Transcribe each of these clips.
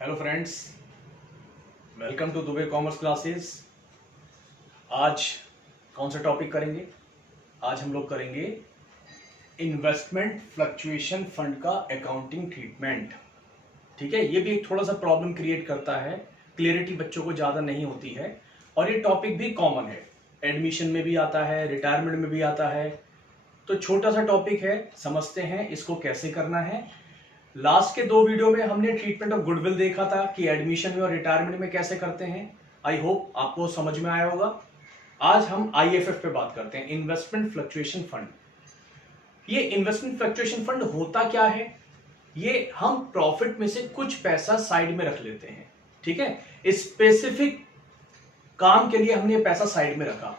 Hello friends, welcome to Dubey commerce classes. आज कौन सा टॉपिक करेंगे? आज हम लोग करेंगे इन्वेस्टमेंट फ्लक्चुएशन फंड का अकाउंटिंग ट्रीटमेंट। ठीक है, ये भी एक थोड़ा सा प्रॉब्लम क्रिएट करता है, क्लियरिटी बच्चों को ज़्यादा नहीं होती है और ये टॉपिक भी कॉमन है, एडमिशन में भी आता है, रिटायरमेंट में भी आता है। तो छोटा सा टॉपिक है, समझते हैं इसको कैसे करना है। लास्ट के 2 वीडियो में हमने ट्रीटमेंट ऑफ गुडविल देखा था कि एडमिशन में और रिटायरमेंट में कैसे करते हैं। आई होप आपको समझ में आया होगा। आज हम आईएफएफ पे बात करते हैं, इन्वेस्टमेंट फ्लक्चुएशन फंड। ये इन्वेस्टमेंट फ्लक्चुएशन फंड होता क्या है? ये हम प्रॉफिट में से कुछ पैसा साइड में रख लेते हैं। ठीक है, स्पेसिफिक काम के लिए हमने ये पैसा साइड में रखा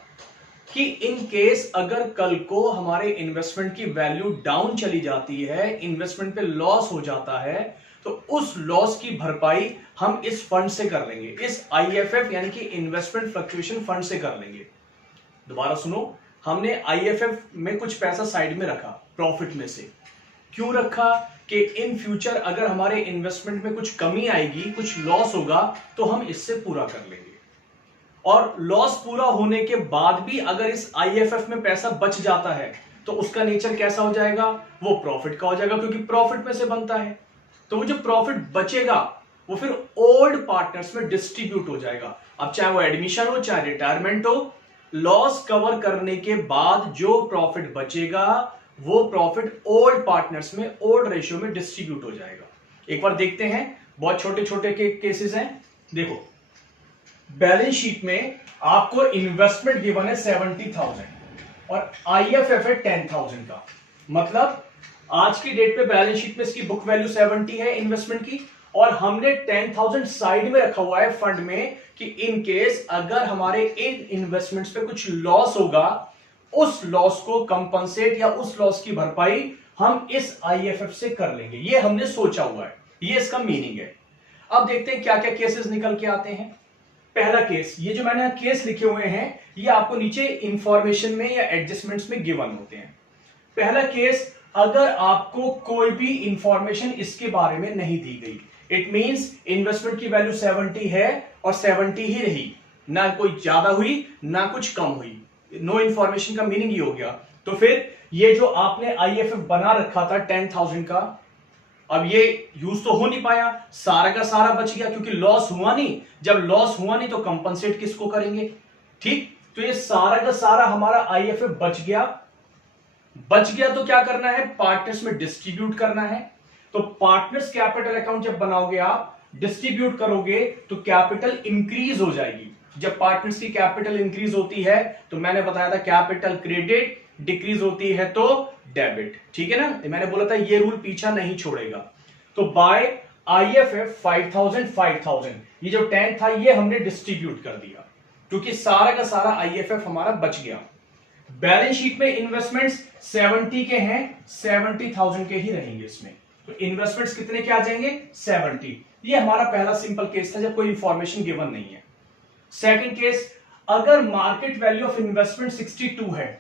कि इन केस अगर कल को हमारे इन्वेस्टमेंट की वैल्यू डाउन चली जाती है, इन्वेस्टमेंट पे लॉस हो जाता है, तो उस लॉस की भरपाई हम इस फंड से कर लेंगे, इस आईएफएफ यानी कि इन्वेस्टमेंट फ्लक्चुएशन फंड से कर लेंगे। दोबारा सुनो, हमने आईएफएफ में कुछ पैसा साइड में रखा प्रॉफिट में से। क्यों रखा? कि इन फ्यूचर अगर हमारे इन्वेस्टमेंट में कुछ कमी आएगी, कुछ लॉस होगा, तो हम इससे पूरा कर लेंगे। और लॉस पूरा होने के बाद भी अगर इस आईएफएफ में पैसा बच जाता है तो उसका नेचर कैसा हो जाएगा? वो प्रॉफिट का हो जाएगा, क्योंकि प्रॉफिट में से बनता है। तो वो जो प्रॉफिट बचेगा वो फिर ओल्ड पार्टनर्स में डिस्ट्रीब्यूट हो जाएगा। अब चाहे वो एडमिशन हो चाहे रिटायरमेंट हो, लॉस कवर करने के बाद जो प्रॉफिट बचेगा वो प्रॉफिट ओल्ड पार्टनर्स में ओल्ड रेशियो में डिस्ट्रीब्यूट हो जाएगा। एक बार देखते हैं, बहुत छोटे छोटे केसेस हैं। देखो, बैलेंस शीट में आपको इन्वेस्टमेंट गिवन है 70,000 और आईएफएफ है 10,000 का। मतलब आज की डेट पे बैलेंस शीट में इसकी बुक वैल्यू 70 है इन्वेस्टमेंट की, और हमने 10,000 साइड में रखा हुआ है फंड में कि इन केस अगर हमारे इन इन्वेस्टमेंट्स पे कुछ लॉस होगा, उस लॉस को कंपनसेट या उस लॉस की भरपाई हम इस आईएफएफ से कर लेंगे। ये हमने सोचा हुआ है, ये इसका मीनिंग है। अब देखते हैं क्या क्या केसेस निकल के आते हैं। पहला केस, ये जो मैंने केस लिखे हुए हैं ये आपको नीचे इंफॉर्मेशन में या एडजस्टमेंट्स में गिवन होते हैं। पहला केस, अगर आपको कोई भी इंफॉर्मेशन इसके बारे में नहीं दी गई, इट मींस इन्वेस्टमेंट की वैल्यू 70 है और 70 ही रही, ना कोई ज्यादा हुई ना कुछ कम हुई, नो इंफॉर्मेशन का मीनिंग ये हो गया। तो फिर ये जो आपने आईएफएफ बना रखा था 10,000 का, अब ये यूज तो हो नहीं पाया, सारा का सारा बच गया क्योंकि लॉस हुआ नहीं। जब लॉस हुआ नहीं तो कंपनसेट किसको करेंगे? ठीक, तो ये सारा का सारा हमारा आईएफएफ बच गया। बच गया तो क्या करना है? पार्टनर्स में डिस्ट्रीब्यूट करना है। तो पार्टनर्स कैपिटल अकाउंट जब बनाओगे, आप डिस्ट्रीब्यूट करोगे तो कैपिटल इंक्रीज हो जाएगी। जब पार्टनर्स की कैपिटल इंक्रीज होती है तो मैंने बताया था कैपिटल क्रेडिट, डिक्रीज होती है तो डेबिट। ठीक है ना, मैंने बोला था ये रूल पीछा नहीं छोड़ेगा। तो बाय आईएफएफ 5,000 ये जो 10 था ये हमने डिस्ट्रीब्यूट कर दिया क्योंकि सारा का सारा आईएफएफ हमारा बच गया। बैलेंस शीट में इन्वेस्टमेंट्स 70 के हैं, 70,000 के ही रहेंगे इसमें। तो इन्वेस्टमेंट्स कितने के आ जाएंगे? 70। ये हमारा पहला सिंपल केस था जब कोई इंफॉर्मेशन गिवन नहीं है। सेकंड केस, अगर मार्केट वैल्यू ऑफ इन्वेस्टमेंट 62 है,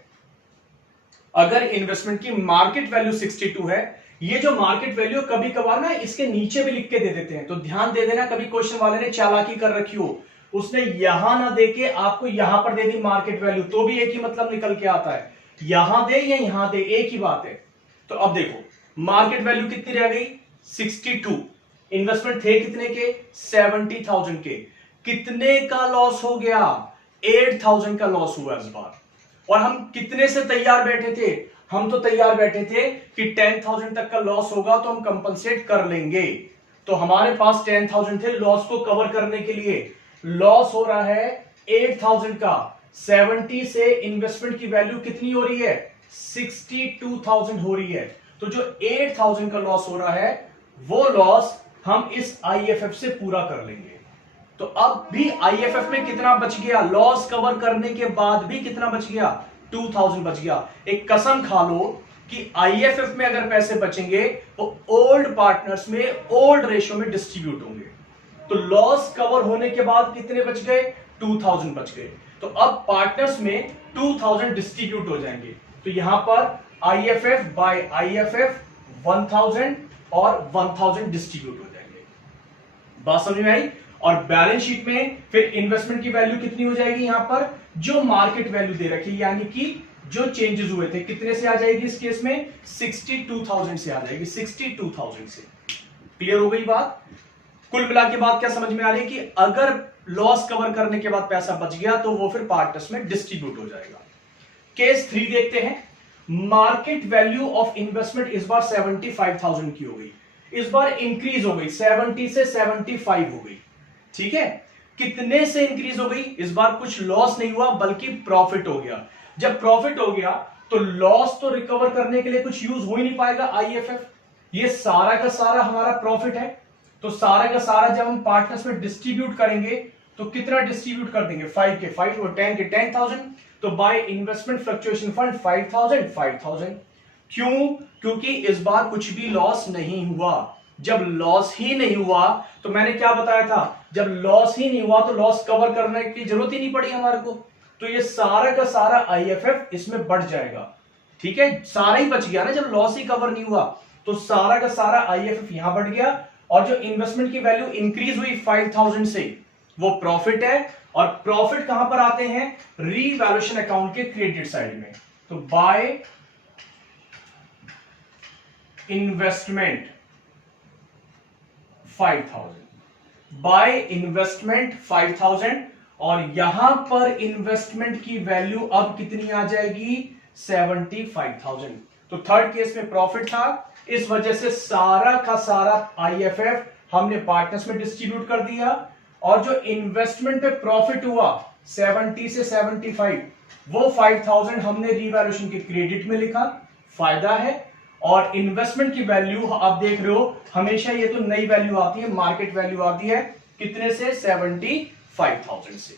अगर इन्वेस्टमेंट की मार्केट वैल्यू 62 है, ये जो मार्केट वैल्यू कभी कभार ना इसके नीचे भी लिख के दे देते हैं, तो ध्यान दे देना, कभी क्वेश्चन वाले ने चालाकी कर रखी हो, उसने यहां ना देके आपको यहां पर दे दी मार्केट वैल्यू, तो भी एक ही मतलब निकल के आता है, यहां दे या यहां दे एक ही बात है। तो अब देखो, मार्केट वैल्यू कितनी रह गई? 62। इन्वेस्टमेंट थे कितने के? 70,000 के। कितने का लॉस हो गया? 8,000 का लॉस हुआ इस बार। और हम कितने से तैयार बैठे थे? हम तो तैयार बैठे थे कि 10,000 तक का लॉस होगा तो हम कंपनसेट कर लेंगे। तो हमारे पास 10,000 थे लॉस को कवर करने के लिए। लॉस हो रहा है 8,000 का, 70 से इन्वेस्टमेंट की वैल्यू कितनी हो रही है? 62,000 हो रही है। तो जो 8,000 का लॉस हो रहा है वो लॉस हम इस आईएफएफ से पूरा कर लेंगे। तो अब भी आईएफएफ में कितना बच गया? लॉस कवर करने के बाद भी कितना बच गया? 2,000 बच गया। एक कसम खा लो कि आईएफएफ में अगर पैसे बचेंगे तो ओल्ड पार्टनर्स में ओल्ड रेशियो में डिस्ट्रीब्यूट होंगे। तो लॉस कवर होने के बाद कितने बच गए? 2,000 बच गए। तो अब पार्टनर्स में 2,000 डिस्ट्रीब्यूट हो जाएंगे। तो यहां पर आईएफएफ बाय आईएफएफ 1,000 और 1,000 डिस्ट्रीब्यूट हो जाएंगे। बात समझ में आई। और बैलेंस शीट में फिर इन्वेस्टमेंट की वैल्यू कितनी हो जाएगी, यहां पर जो मार्केट वैल्यू दे रखी, यानी कि जो चेंजेस हुए थे, कितने से आ जाएगी इस केस में 62,000 से आ जाएगी, 62,000 से। क्लियर हो गई बात। कुल मिला के बात क्या समझ में आ रही है कि अगर लॉस कवर करने के बाद पैसा बच गया तो वो फिर पार्टनर्स में डिस्ट्रीब्यूट हो जाएगा। केस 3 देखते हैं। मार्केट वैल्यू ऑफ इन्वेस्टमेंट इस बार 75,000 की हो गई, इस बार इंक्रीज हो गई, 70 से 75 हो गई। ठीक है, कितने से इंक्रीज हो गई, इस बार कुछ लॉस नहीं हुआ बल्कि प्रॉफिट हो गया। जब प्रॉफिट हो गया तो लॉस तो रिकवर करने के लिए कुछ यूज हो ही नहीं पाएगा आईएफएफ, ये सारा का सारा हमारा प्रॉफिट है। तो सारा का सारा जब हम पार्टनर्स में डिस्ट्रीब्यूट करेंगे तो कितना डिस्ट्रीब्यूट कर देंगे, 5 के 5 और 10 के 10,000। तो बाय इन्वेस्टमेंट फ्लक्चुएशन फंड 5,000। क्यों, क्योंकि इस बार कुछ भी लॉस नहीं हुआ। जब लॉस ही नहीं हुआ तो मैंने क्या बताया था, जब लॉस ही नहीं हुआ तो लॉस कवर करने की जरूरत ही नहीं पड़ी हमारे को। तो ये सारा का सारा आईएफएफ इसमें बढ़ जाएगा। ठीक है, सारा ही बच गया ना, जब लॉस ही कवर नहीं हुआ तो सारा का सारा आईएफएफ यहां बढ़ गया। और जो इन्वेस्टमेंट की वैल्यू इंक्रीज हुई 5,000 से, वो प्रॉफिट है। और प्रॉफिट कहां पर आते हैं, रीवैल्यूएशन अकाउंट के क्रेडिट साइड में। तो बाय इन्वेस्टमेंट 5,000, बाय इन्वेस्टमेंट 5,000। और यहां पर इन्वेस्टमेंट की वैल्यू अब कितनी आ जाएगी, 75,000। तो थर्ड केस में प्रॉफिट था, इस वजह से सारा का सारा आईएफएफ हमने पार्टनर्स में डिस्ट्रीब्यूट कर दिया। और जो इन्वेस्टमेंट पे प्रॉफिट हुआ 70 से 75, वो 5,000 हमने रीवैल्यूएशन के क्रेडिट में लिखा, फायदा है। और इन्वेस्टमेंट की वैल्यू आप देख रहे हो, हमेशा ये तो नई वैल्यू आती है, मार्केट वैल्यू आती है कितने से, 75,000 से।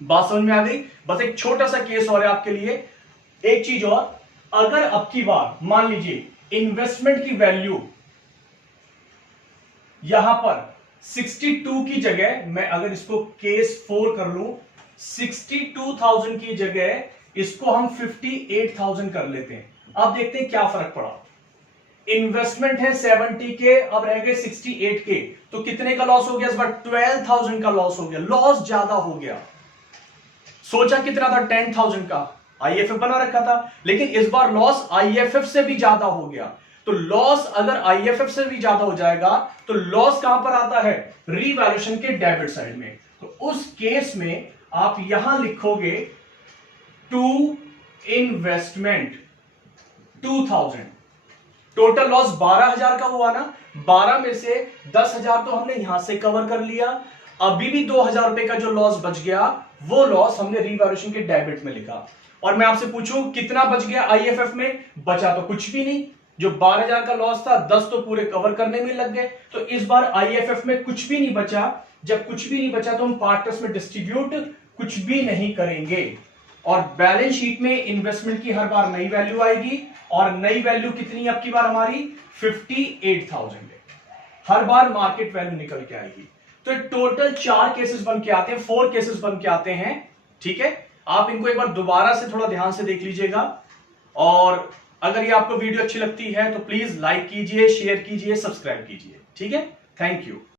बात समझ में आ गई। बस एक छोटा सा केस और है आपके लिए, एक चीज और, अगर अब की बार मान लीजिए इन्वेस्टमेंट की वैल्यू यहां पर 62 की जगह, मैं अगर इसको केस 4 कर लूं, 62,000 की जगह इसको हम 58,000 कर लेते हैं। अब देखते हैं क्या फर्क पड़ा। इन्वेस्टमेंट है 70 के, अब रह गए 68 के, तो कितने का लॉस हो गया इस बार, 12,000 का लॉस हो गया। लॉस ज्यादा हो गया, सोचा कितना था 10,000 का, आईएफएफ बना रखा था, लेकिन इस बार लॉस आईएफएफ से भी ज्यादा हो गया। तो लॉस अगर आईएफएफ से भी ज्यादा हो जाएगा तो लॉस कहां पर आता है, रीवैल्यूएशन के डेबिट साइड में। तो उस केस में आप यहां लिखोगे टू इन्वेस्टमेंट 2,000, टोटल लॉस 12,000 का हुआ ना, 12 में से 10,000 तो हमने यहां से कवर कर लिया, अभी भी 2,000 रुपए का जो लॉस बच गया वो लॉस हमने रीवैल्यूएशन के डेबिट में लिखा। और मैं आपसे पूछूं कितना बच गया आईएफएफ में, बचा तो कुछ भी नहीं। जो 12,000 का लॉस था 10 तो पूरे कवर करने में लग गए। तो इस बार आईएफएफ में कुछ भी नहीं बचा। जब कुछ भी नहीं बचा तो हम पार्टनर्स में डिस्ट्रीब्यूट कुछ भी नहीं करेंगे। और बैलेंस शीट में इन्वेस्टमेंट की हर बार नई वैल्यू आएगी, और नई वैल्यू कितनी अब की बार हमारी 58,000 है। हर बार मार्केट वैल्यू निकल के आएगी। तो टोटल 4 केसेस बन के आते हैं, 4 केसेस बन के आते हैं। ठीक है, आप इनको एक बार दोबारा से थोड़ा ध्यान से देख लीजिएगा। और अगर ये आपको वीडियो अच्छी लगती है तो प्लीज लाइक कीजिए, शेयर कीजिए, सब्सक्राइब कीजिए। ठीक है, थैंक यू।